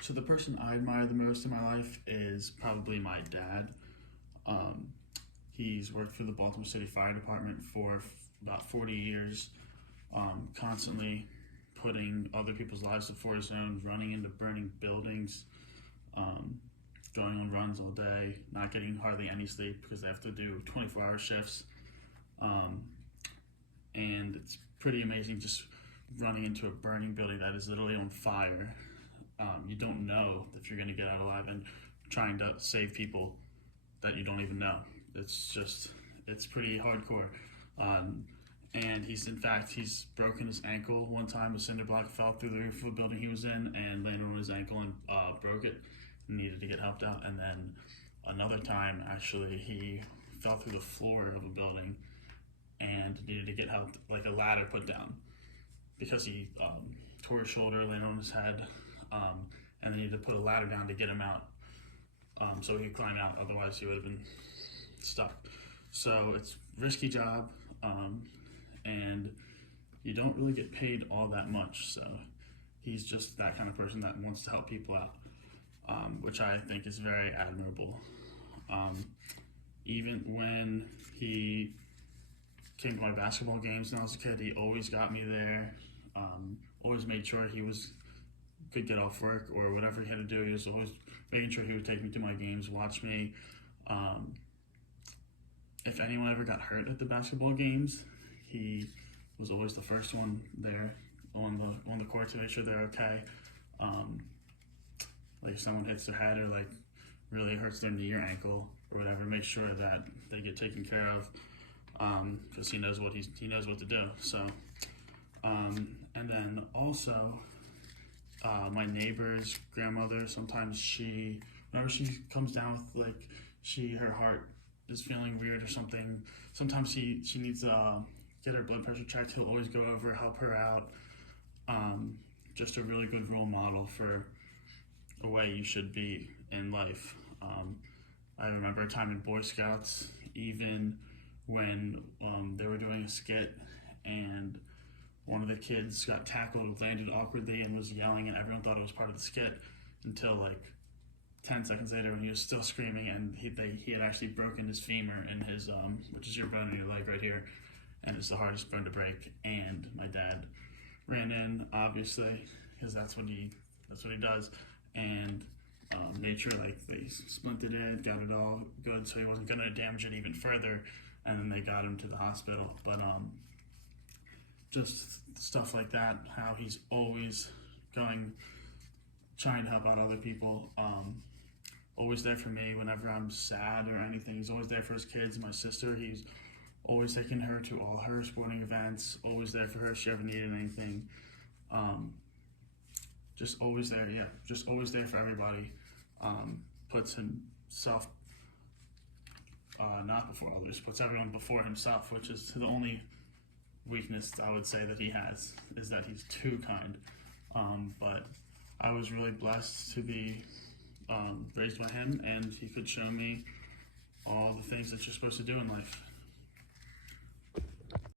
So the person I admire the most in my life is probably my dad. Um, he's worked for the Baltimore City Fire Department for about 40 years, constantly putting other people's lives before his own, running into burning buildings, um, going on runs all day, not getting hardly any sleep because they have to do 24-hour shifts. Um, and it's pretty amazing just running into a burning building that is literally on fire. You don't know if you're going to get out alive, and trying to save people that you don't even know. It's pretty hardcore. Um, and he's broken his ankle one time. A cinder block fell through the roof of the building he was in and landed on his ankle and broke it. Needed to get helped out. And then another time, actually, he fell through the floor of a building and needed to get help, like a ladder put down, because he tore his shoulder, landed on his head, and they needed to put a ladder down to get him out, so he could climb out. Otherwise, he would have been stuck. So it's a risky job, and you don't really get paid all that much. So he's just that kind of person that wants to help people out, which I think is very admirable. Even when he came to my basketball games when I was a kid, he always got me there. Always made sure could get off work or whatever he had to do. He was always making sure he would take me to my games, watch me. If anyone ever got hurt at the basketball games, he was always the first one there on the court to make sure they're okay. Like if someone hits their head or like really hurts their knee or ankle or whatever, make sure that they get taken care of, because he knows what to do. So, and then also, my neighbor's grandmother, sometimes whenever she comes down with her heart is feeling weird or something, sometimes she needs to get her blood pressure checked. He'll always go over, help her out. Just a really good role model for the way you should be in life. I remember a time in Boy Scouts, even when they were doing a skit and one of the kids got tackled, landed awkwardly, and was yelling, and everyone thought it was part of the skit until like 10 seconds later when he was still screaming, and he had actually broken his femur in his, which is your bone in your leg right here, and it's the hardest bone to break. And my dad ran in, obviously, because that's what he does, and made sure like they splinted it, got it all good, so he wasn't going to damage it even further, and then they got him to the hospital. But just stuff like that, how he's always trying to help out other people, always there for me whenever I'm sad or anything. He's always there for his kids. My sister, he's always taking her to all her sporting events, always there for her if she ever needed anything. Just always there, just always there for everybody. Puts himself not before others, puts everyone before himself, which is the only weakness I would say that he has, is that he's too kind. But I was really blessed to be raised by him, and he could show me all the things that you're supposed to do in life.